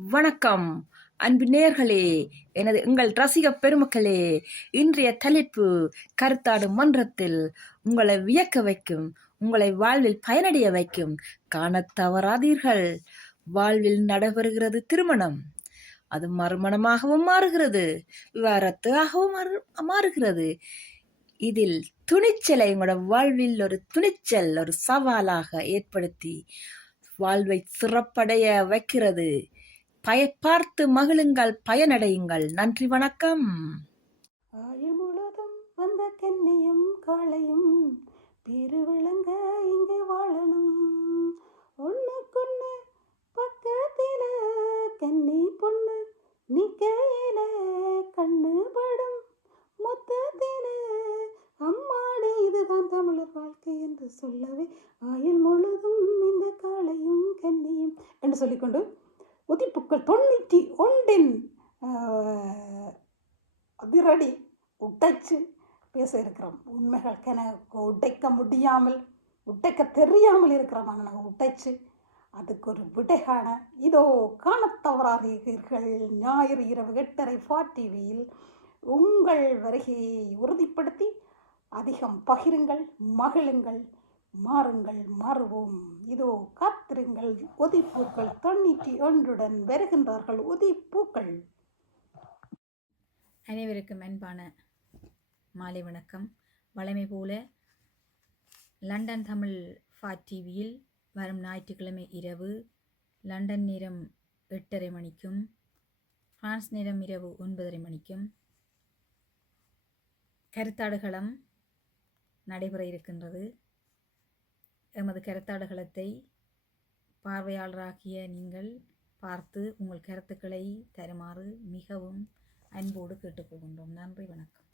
வணக்கம் அன்பு நேயர்களே, எங்கள் ரசிக பெருமக்களே. இன்றைய தலைப்பு கருத்தாடு மன்றத்தில் உங்களை வியக்க வைக்கும், உங்களை வாழ்வில் பயனடைய வைக்கும். காணத் தவறாதீர்கள். வாழ்வில் நடைபெறுகிறது திருமணம். அது மறுமணமாகவும் மாறுகிறது, விவாகரத்தாகவும் மாறுகிறது. இதில் துணிச்சலை உங்களோட வாழ்வில் ஒரு துணிச்சல், ஒரு சவாலாக ஏற்படுத்தி வாழ்வை சிறப்படைய வைக்கிறது. பார்த்து மகிழுங்கள், பயனடையுங்கள். நன்றி, வணக்கம். ஆயுள் முழுதும் வந்த கன்னியும் காளையும் பெருவிளங்க இங்கு வாழணும். ஒண்ணுக்குன்னு பக்கத்தில கன்னி பொண்ணு நிக்கையில கண்ணு படும் மொத்தத்தில அம்மாடி இதுதான் தமிழர் வாழ்க்கை என்று சொல்லவே ஆயுள் முழுதும் இந்த காளையும் கன்னியும் என்று சொல்லிக்கொண்டு உதிப்புக்கள் 91 அதிரடி உடைச்சு பேச இருக்கிறோம். உண்மைகள் எனக்கு உடைக்க முடியாமல், உடைக்க தெரியாமல் இருக்கிறோம். நாங்கள் உடைச்சு அதுக்கு ஒரு விடைகாண இதோ காணத் தவறாதீர்கள். ஞாயிறு இரவு 8:30 ஃபார் டிவியில் உங்கள் வருகையை உறுதிப்படுத்தி அதிகம் பகிருங்கள், மகிழுங்கள், மாறுங்கள், மாறுவோம். இதோ காத்திருங்கள். உதிப்பூக்கள் 91 வருகின்றார்கள். உதிப்பூக்கள். அனைவருக்கும் அன்பான மாலை வணக்கம். வழமை போல லண்டன் தமிழ் ஃபார் டிவியில் வரும் ஞாயிற்றுக்கிழமை இரவு லண்டன் நேரம் 8:30 மணிக்கும் பிரான்ஸ் நேரம் இரவு 9:30 மணிக்கும் கருத்தாடுகளம் நடைபெற இருக்கின்றது. எமது கருத்தாடுகளத்தை பார்வையாளராகிய நீங்கள் பார்த்து உங்கள் கருத்துக்களை தருமாறு மிகவும் அன்போடு கேட்டுக்கொள்கின்றோம். நன்றி, வணக்கம்.